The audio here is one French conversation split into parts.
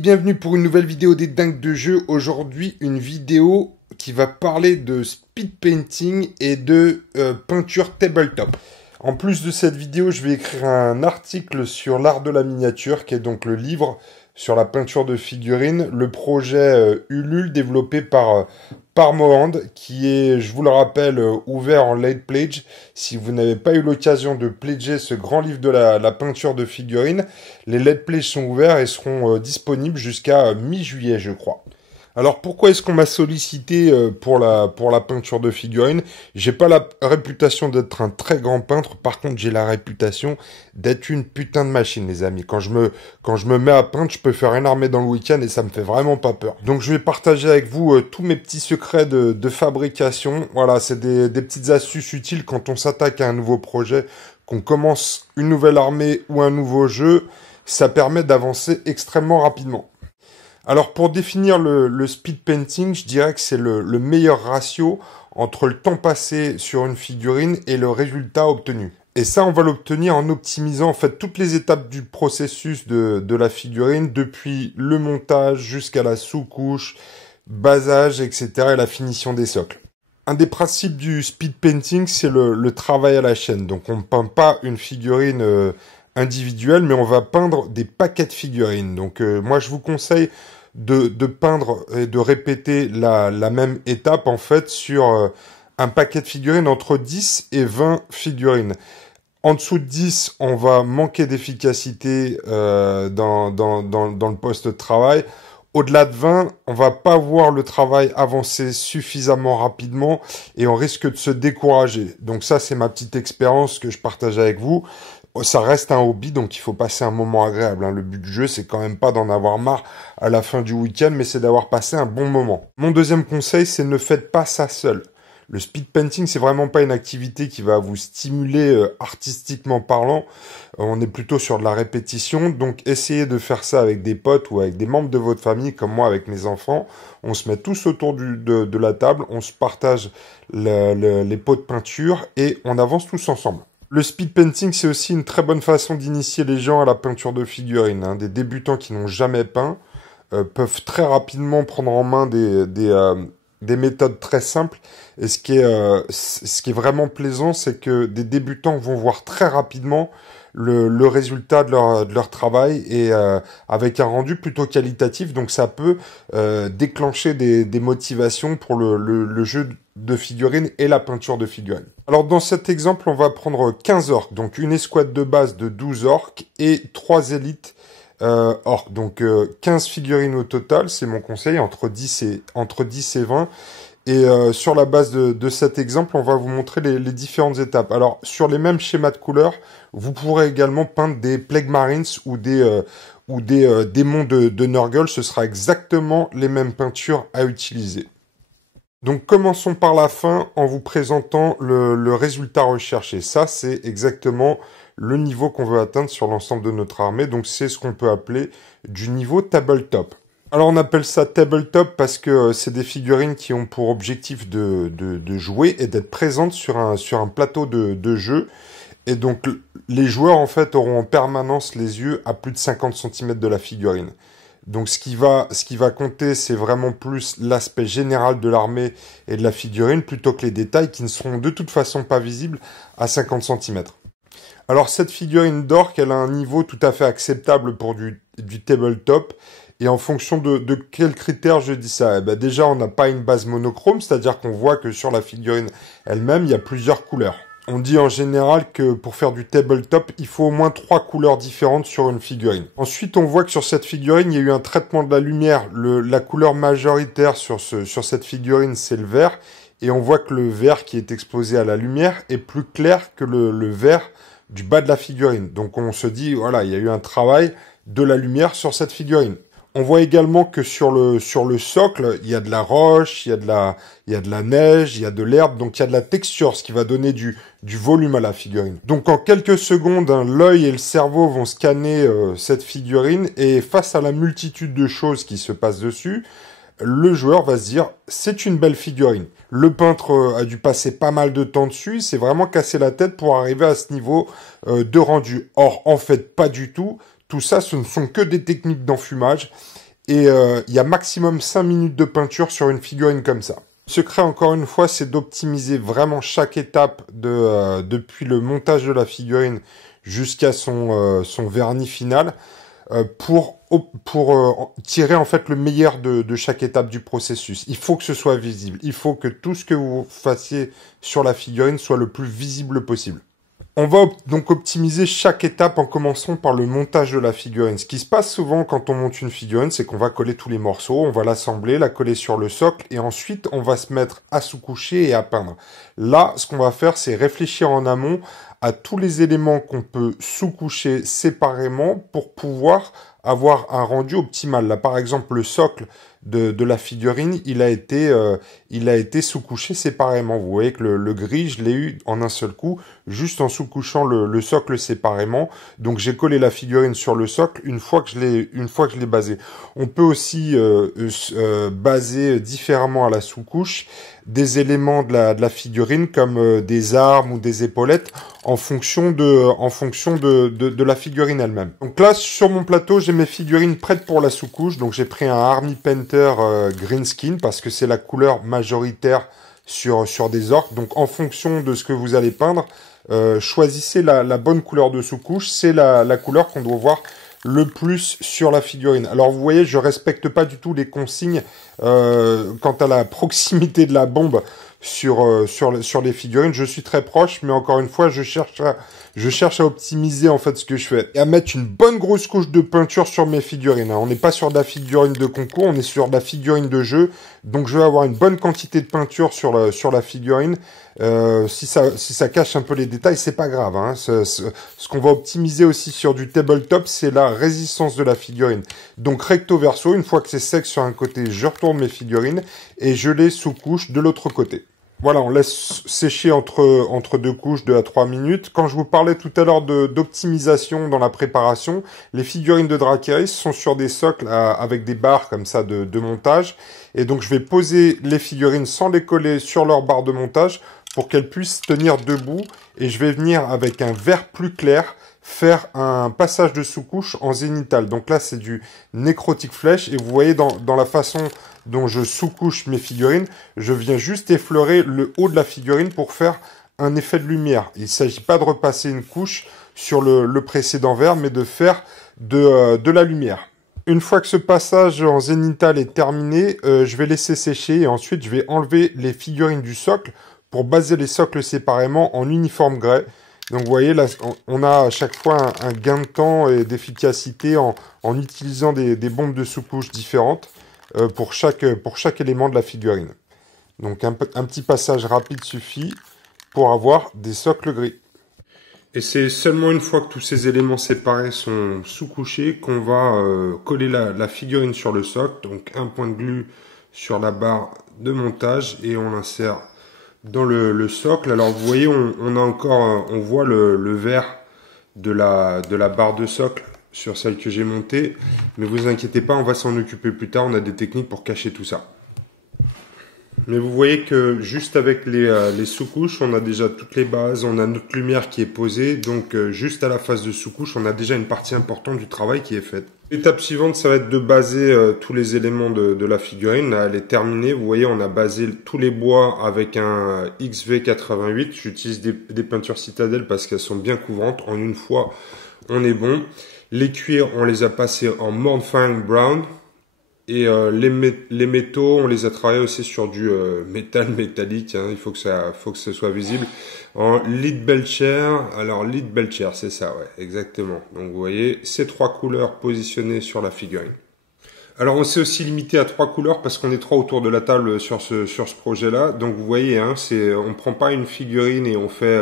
bienvenue pour une nouvelle vidéo des dingues de jeu. Aujourd'hui, une vidéo qui va parler de speed painting et de peinture tabletop. En plus de cette vidéo, je vais écrire un article sur l'art de la miniature, qui est donc le livre sur la peinture de figurines, le projet Ulule développé par Moand, qui est, je vous le rappelle, ouvert en late pledge. Si vous n'avez pas eu l'occasion de pledger ce grand livre de la peinture de figurines, les late pledge sont ouverts et seront disponibles jusqu'à mi-juillet, je crois. Alors pourquoi est-ce qu'on m'a sollicité pour la peinture de figurines? J'ai pas la réputation d'être un très grand peintre, par contre j'ai la réputation d'être une putain de machine, les amis. Quand je me mets à peindre, je peux faire une armée dans le week-end et ça me fait vraiment pas peur. Donc je vais partager avec vous tous mes petits secrets de fabrication. Voilà, c'est des petites astuces utiles quand on s'attaque à un nouveau projet, qu'on commence une nouvelle armée ou un nouveau jeu. Ça permet d'avancer extrêmement rapidement. Alors pour définir le speed painting, je dirais que c'est le meilleur ratio entre le temps passé sur une figurine et le résultat obtenu. Et ça, on va l'obtenir en optimisant en fait toutes les étapes du processus de la figurine, depuis le montage jusqu'à la sous-couche, basage, etc. et la finition des socles. Un des principes du speed painting, c'est le travail à la chaîne. Donc on ne peint pas une figurine individuelle, mais on va peindre des paquets de figurines. Donc moi je vous conseille de peindre et de répéter la même étape en fait sur un paquet de figurines entre 10 et 20 figurines. En dessous de 10, on va manquer d'efficacité dans le poste de travail. Au-delà de 20, on va pas voir le travail avancer suffisamment rapidement et on risque de se décourager. Donc ça, c'est ma petite expérience que je partage avec vous. Ça reste un hobby, donc il faut passer un moment agréable. Le but du jeu, c'est quand même pas d'en avoir marre à la fin du week-end, mais c'est d'avoir passé un bon moment. Mon deuxième conseil, c'est ne faites pas ça seul. Le speed painting, c'est vraiment pas une activité qui va vous stimuler artistiquement parlant. On est plutôt sur de la répétition, donc essayez de faire ça avec des potes ou avec des membres de votre famille, comme moi avec mes enfants. On se met tous autour de la table, on se partage les pots de peinture et on avance tous ensemble. Le speed painting, c'est aussi une très bonne façon d'initier les gens à la peinture de figurines. Des débutants qui n'ont jamais peint peuvent très rapidement prendre en main des méthodes très simples. Et ce qui est vraiment plaisant, c'est que des débutants vont voir très rapidement le résultat de leur travail et avec un rendu plutôt qualitatif. Donc ça peut déclencher des motivations pour le jeu de figurines et la peinture de figurines. Alors dans cet exemple, on va prendre 15 orques, donc une escouade de base de 12 orques et 3 élites orques. Donc 15 figurines au total, c'est mon conseil, entre 10 et 20. Et sur la base de cet exemple, on va vous montrer les différentes étapes. Alors, sur les mêmes schémas de couleurs, vous pourrez également peindre des Plague Marines ou des démons de Nurgle. Ce sera exactement les mêmes peintures à utiliser. Donc, commençons par la fin en vous présentant le résultat recherché. Ça, c'est exactement le niveau qu'on veut atteindre sur l'ensemble de notre armée. Donc, c'est ce qu'on peut appeler du niveau tabletop. Alors on appelle ça tabletop parce que c'est des figurines qui ont pour objectif de jouer et d'être présentes sur un plateau de jeu. Et donc les joueurs en fait auront en permanence les yeux à plus de 50 cm de la figurine. Donc ce qui va compter, c'est vraiment plus l'aspect général de l'armée et de la figurine plutôt que les détails qui ne seront de toute façon pas visibles à 50 cm. Alors cette figurine d'orque, elle a un niveau tout à fait acceptable pour du tabletop. Et en fonction de quels critères je dis ça? Eh ben déjà, on n'a pas une base monochrome, c'est-à-dire qu'on voit que sur la figurine elle-même, il y a plusieurs couleurs. On dit en général que pour faire du tabletop, il faut au moins 3 couleurs différentes sur une figurine. Ensuite, on voit que sur cette figurine, il y a eu un traitement de la lumière. La couleur majoritaire sur cette figurine, c'est le vert. Et on voit que le vert qui est exposé à la lumière est plus clair que le vert du bas de la figurine. Donc on se dit, voilà, il y a eu un travail de la lumière sur cette figurine. On voit également que sur le socle, il y a de la roche, il y a de la neige, il y a de l'herbe, donc il y a de la texture, ce qui va donner du volume à la figurine. Donc en quelques secondes, l'œil et le cerveau vont scanner cette figurine et face à la multitude de choses qui se passent dessus, le joueur va se dire « c'est une belle figurine ». Le peintre a dû passer pas mal de temps dessus, il s'est vraiment cassé la tête pour arriver à ce niveau de rendu. Or, en fait, pas du tout. Tout ça, ce ne sont que des techniques d'enfumage. et il y a maximum 5 minutes de peinture sur une figurine comme ça. Le secret, encore une fois, c'est d'optimiser vraiment chaque étape depuis le montage de la figurine jusqu'à son vernis final pour tirer en fait le meilleur de chaque étape du processus. Il faut que ce soit visible. Il faut que tout ce que vous fassiez sur la figurine soit le plus visible possible. On va donc optimiser chaque étape en commençant par le montage de la figurine. Ce qui se passe souvent quand on monte une figurine, c'est qu'on va coller tous les morceaux, on va l'assembler, la coller sur le socle et ensuite on va se mettre à sous-coucher et à peindre. Là, ce qu'on va faire, c'est réfléchir en amont à tous les éléments qu'on peut sous-coucher séparément pour pouvoir avoir un rendu optimal. Là, par exemple, le socle de la figurine, il a été sous-couché séparément. Vous voyez que le gris, je l'ai eu en un seul coup, juste en sous-couchant le socle séparément. Donc, j'ai collé la figurine sur le socle une fois que je l'ai basé. On peut aussi baser différemment à la sous-couche des éléments de la figurine comme des armes ou des épaulettes en fonction de la figurine elle-même. Donc là, sur mon plateau, j'ai mes figurines prêtes pour la sous-couche. Donc j'ai pris un Army Painter Green Skin parce que c'est la couleur majoritaire sur des orques. Donc en fonction de ce que vous allez peindre, choisissez la bonne couleur de sous-couche. C'est la couleur qu'on doit voir le plus sur la figurine. Alors vous voyez, je respecte pas du tout les consignes quant à la proximité de la bombe sur les figurines. Je suis très proche, mais encore une fois, je cherche à optimiser en fait ce que je fais et à mettre une bonne grosse couche de peinture sur mes figurines. On n'est pas sur de la figurine de concours, on est sur de la figurine de jeu. Donc je vais avoir une bonne quantité de peinture sur la figurine. Si ça cache un peu les détails, c'est pas grave. Hein. Ce qu'on va optimiser aussi sur du tabletop, c'est la résistance de la figurine. Donc recto verso, une fois que c'est sec sur un côté, je retourne mes figurines et je les sous-couche de l'autre côté. Voilà, on laisse sécher entre deux couches 2 à 3 minutes. Quand je vous parlais tout à l'heure d'optimisation dans la préparation, les figurines de Dracarys sont sur des socles avec des barres comme ça de montage. Et donc je vais poser les figurines sans les coller sur leur barre de montage pour qu'elles puissent tenir debout. Et je vais venir avec un vert plus clair faire un passage de sous-couche en zénithal. Donc là, c'est du nécrotique flèche. Et vous voyez dans la façon dont je sous-couche mes figurines, je viens juste effleurer le haut de la figurine pour faire un effet de lumière. Il ne s'agit pas de repasser une couche sur le précédent vert, mais de faire de la lumière. Une fois que ce passage en zénithal est terminé, je vais laisser sécher et ensuite je vais enlever les figurines du socle pour baser les socles séparément en uniforme grès. Donc vous voyez, là, on a à chaque fois un gain de temps et d'efficacité en utilisant des bombes de sous-couche différentes pour chaque élément de la figurine. Donc un petit passage rapide suffit pour avoir des socles gris. Et c'est seulement une fois que tous ces éléments séparés sont sous-couchés qu'on va coller la figurine sur le socle. Donc un point de glu sur la barre de montage et on l'insère dans le socle. Alors vous voyez, on voit le vert de la barre de socle sur celle que j'ai montée. Mais vous inquiétez pas, on va s'en occuper plus tard. On a des techniques pour cacher tout ça. Mais vous voyez que juste avec les sous-couches, on a déjà toutes les bases, on a notre lumière qui est posée. Donc juste à la phase de sous-couche, on a déjà une partie importante du travail qui est faite. L'étape suivante, ça va être de baser tous les éléments de la figurine. Là, elle est terminée. Vous voyez, on a basé tous les bois avec un XV88. J'utilise des peintures citadelles parce qu'elles sont bien couvrantes. En une fois, on est bon. Les cuirs, on les a passés en Mornfang Brown. Et les métaux, on les a travaillés aussi sur du métal métallique. Hein, il faut que ce soit visible. En Lead Belcher. Alors, Lead Belcher, c'est ça, ouais, exactement. Donc, vous voyez, ces 3 couleurs positionnées sur la figurine. Alors, on s'est aussi limité à 3 couleurs parce qu'on est 3 autour de la table sur ce projet-là. Donc, vous voyez, hein, on prend pas une figurine et on fait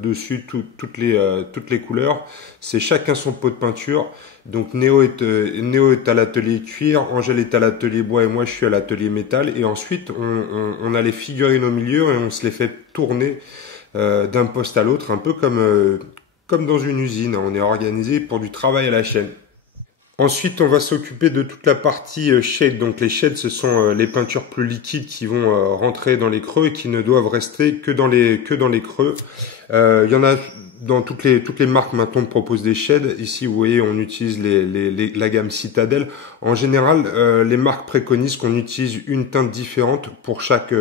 dessus toutes les couleurs. C'est chacun son pot de peinture. Donc, Néo est à l'atelier cuir, Angèle est à l'atelier bois et moi, je suis à l'atelier métal. Et ensuite, on a les figurines au milieu et on se les fait tourner d'un poste à l'autre, un peu comme dans une usine. On est organisé pour du travail à la chaîne. Ensuite, on va s'occuper de toute la partie shade. Donc les shades, ce sont les peintures plus liquides qui vont rentrer dans les creux et qui ne doivent rester que dans les creux. Il y en a dans toutes les marques maintenant proposent des shades. Ici, vous voyez, on utilise la gamme Citadel. En général, les marques préconisent qu'on utilise une teinte différente pour chaque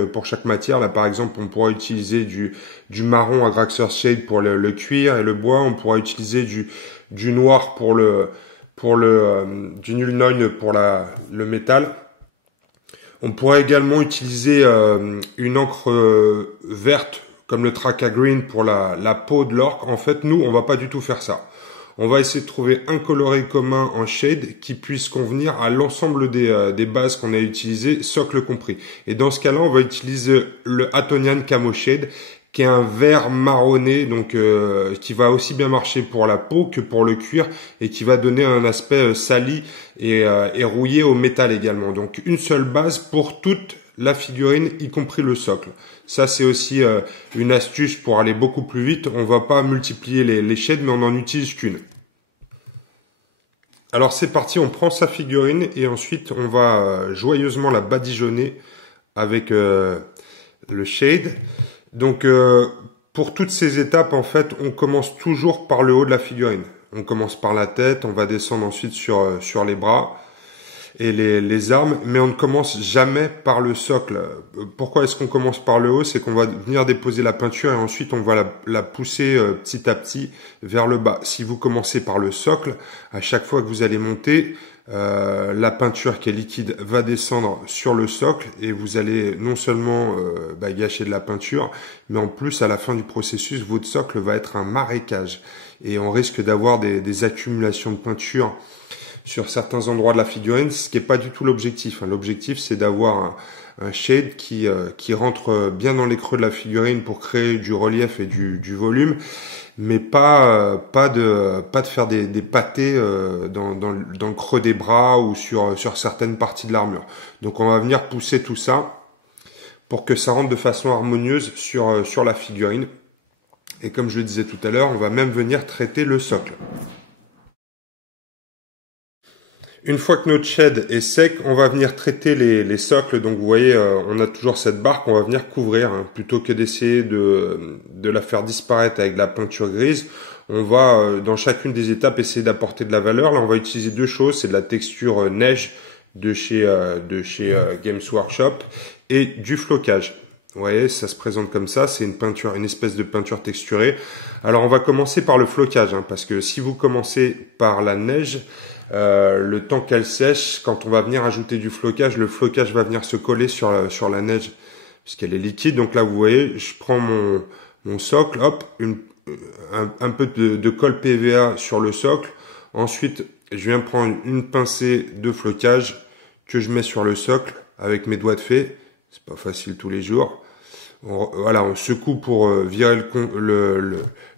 matière. Là, par exemple, on pourra utiliser du marron à Graxxer Shade pour le cuir et le bois. On pourra utiliser du noir du Null Noin pour le métal. On pourrait également utiliser une encre verte comme le Traca Green pour la peau de l'orque. En fait, nous, on va pas du tout faire ça. On va essayer de trouver un coloré commun en shade qui puisse convenir à l'ensemble des bases qu'on a utilisées, socle compris. Et dans ce cas-là, on va utiliser le Atonian Camo Shade, qui est un vert marronné, donc qui va aussi bien marcher pour la peau que pour le cuir, et qui va donner un aspect sali et rouillé au métal également. Donc une seule base pour toute la figurine, y compris le socle. Ça, c'est aussi une astuce pour aller beaucoup plus vite. On va pas multiplier les shades, mais on n'en utilise qu'une. Alors c'est parti, on prend sa figurine et ensuite on va joyeusement la badigeonner avec le shade. Donc pour toutes ces étapes, en fait, on commence toujours par le haut de la figurine. On commence par la tête, on va descendre ensuite sur les bras et les armes, mais on ne commence jamais par le socle. Pourquoi est-ce qu'on commence par le haut? C'est qu'on va venir déposer la peinture et ensuite on va la pousser petit à petit vers le bas. Si vous commencez par le socle, à chaque fois que vous allez monter, la peinture qui est liquide va descendre sur le socle et vous allez non seulement gâcher de la peinture, mais en plus à la fin du processus, votre socle va être un marécage et on risque d'avoir des accumulations de peinture sur certains endroits de la figurine, ce qui n'est pas du tout l'objectif. L'objectif, c'est d'avoir un shade qui rentre bien dans les creux de la figurine pour créer du relief et du volume, mais pas de faire des pâtés dans le creux des bras ou sur certaines parties de l'armure. Donc on va venir pousser tout ça pour que ça rentre de façon harmonieuse sur la figurine. Et comme je le disais tout à l'heure, on va même venir traiter le socle. Une fois que notre shade est sec, on va venir traiter les socles. Donc vous voyez, on a toujours cette barre qu'on va venir couvrir. Plutôt que d'essayer de la faire disparaître avec de la peinture grise, on va dans chacune des étapes essayer d'apporter de la valeur. Là, on va utiliser deux choses. C'est de la texture neige de chez Games Workshop et du flocage. Vous voyez, ça se présente comme ça. C'est une espèce de peinture texturée. Alors on va commencer par le flocage, parce que si vous commencez par la neige, le temps qu'elle sèche, quand on va venir ajouter du flocage, le flocage va venir se coller sur la neige puisqu'elle est liquide. Donc là, vous voyez, je prends mon socle, hop, un peu de colle PVA sur le socle. Ensuite, je viens prendre une pincée de flocage que je mets sur le socle avec mes doigts de fée. C'est pas facile tous les jours. Voilà, on secoue pour virer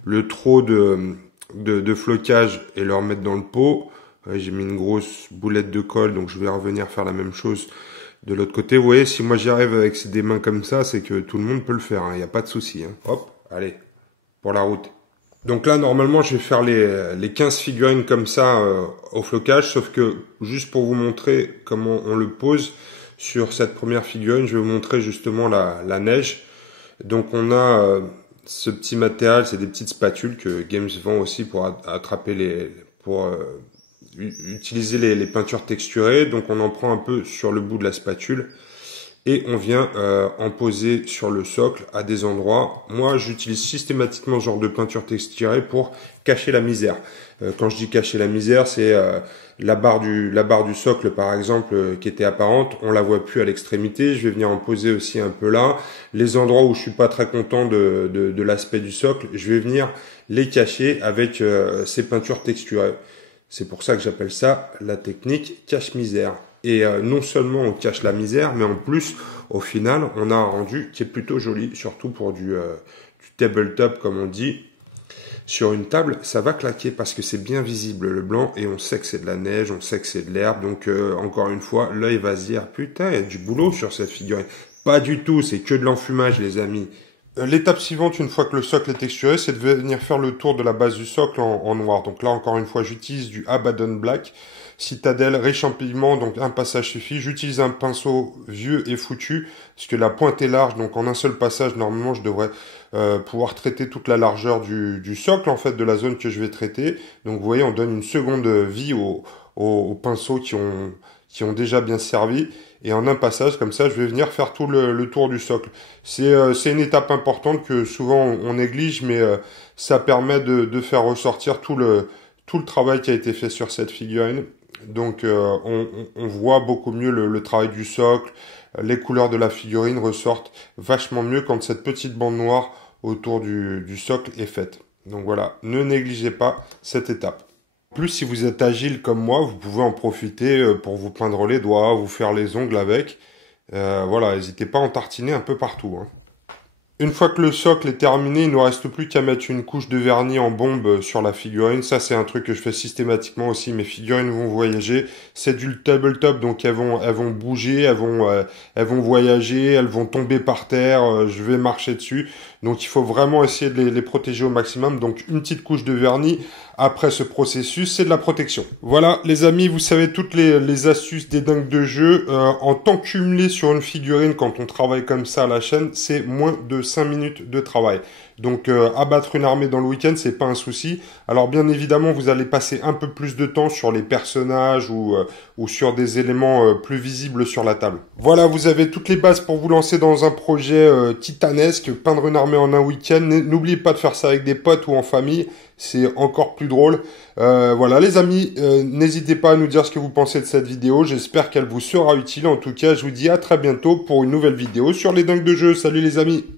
le trop de flocage et le remettre dans le pot. J'ai mis une grosse boulette de colle, donc je vais revenir faire la même chose de l'autre côté. Vous voyez, si moi j'y arrive avec des mains comme ça, c'est que tout le monde peut le faire, il n'y a pas de souci. Hop, allez, pour la route. Donc là, normalement, je vais faire les 15 figurines comme ça au flocage, sauf que juste pour vous montrer comment on le pose sur cette première figurine, je vais vous montrer justement la neige. Donc on a ce petit matériel, c'est des petites spatules que Games vend aussi pour attraper utiliser les peintures texturées. Donc on en prend un peu sur le bout de la spatule et on vient en poser sur le socle à des endroits. Moi, j'utilise systématiquement ce genre de peinture texturée pour cacher la misère. Quand je dis cacher la misère, c'est la barre du socle, par exemple, qui était apparente. On la voit plus à l'extrémité. Je vais venir en poser aussi un peu là. Les endroits où je suis pas très content de l'aspect du socle, je vais venir les cacher avec ces peintures texturées. C'est pour ça que j'appelle ça la technique cache-misère. Et non seulement on cache la misère, mais en plus, au final, on a un rendu qui est plutôt joli, surtout pour du tabletop, comme on dit. Sur une table, ça va claquer parce que c'est bien visible le blanc et on sait que c'est de la neige, on sait que c'est de l'herbe. Donc, encore une fois, l'œil va se dire, putain, il y a du boulot sur cette figurine. Pas du tout, c'est que de l'enfumage, les amis. L'étape suivante, une fois que le socle est texturé, c'est de venir faire le tour de la base du socle en noir. Donc là, encore une fois, j'utilise du Abaddon Black. citadelle, riche en pigments, donc un passage suffit. J'utilise un pinceau vieux et foutu, parce que la pointe est large, donc en un seul passage, normalement, je devrais pouvoir traiter toute la largeur du socle, en fait, de la zone que je vais traiter. Donc vous voyez, on donne une seconde vie aux pinceaux qui ont déjà bien servi. Et en un passage, comme ça, je vais venir faire tout le tour du socle. C'est une étape importante que souvent on néglige, mais ça permet de faire ressortir tout le travail qui a été fait sur cette figurine. Donc on voit beaucoup mieux le travail du socle, les couleurs de la figurine ressortent vachement mieux quand cette petite bande noire autour du socle est faite. Donc voilà, ne négligez pas cette étape. En plus, si vous êtes agile comme moi, vous pouvez en profiter pour vous peindre les doigts, vous faire les ongles avec. Voilà, n'hésitez pas à en tartiner un peu partout, hein. Une fois que le socle est terminé, il ne nous reste plus qu'à mettre une couche de vernis en bombe sur la figurine. Ça, c'est un truc que je fais systématiquement aussi. Mes figurines vont voyager. C'est du tabletop, donc elles vont bouger, elles vont voyager, elles vont tomber par terre. Je vais marcher dessus. Donc, il faut vraiment essayer de les protéger au maximum. Donc, une petite couche de vernis. Après ce processus, c'est de la protection. Voilà, les amis, vous savez toutes les astuces des dingues de jeu. En temps cumulé sur une figurine, quand on travaille comme ça à la chaîne, c'est moins de 5 minutes de travail. Donc abattre une armée dans le week-end, c'est pas un souci. Alors bien évidemment, vous allez passer un peu plus de temps sur les personnages ou sur des éléments plus visibles sur la table. Voilà, vous avez toutes les bases pour vous lancer dans un projet titanesque, peindre une armée en un week-end. N'oubliez pas de faire ça avec des potes ou en famille, c'est encore plus drôle. Voilà les amis, n'hésitez pas à nous dire ce que vous pensez de cette vidéo. J'espère qu'elle vous sera utile. En tout cas, je vous dis à très bientôt pour une nouvelle vidéo sur les dingues de jeu. Salut les amis!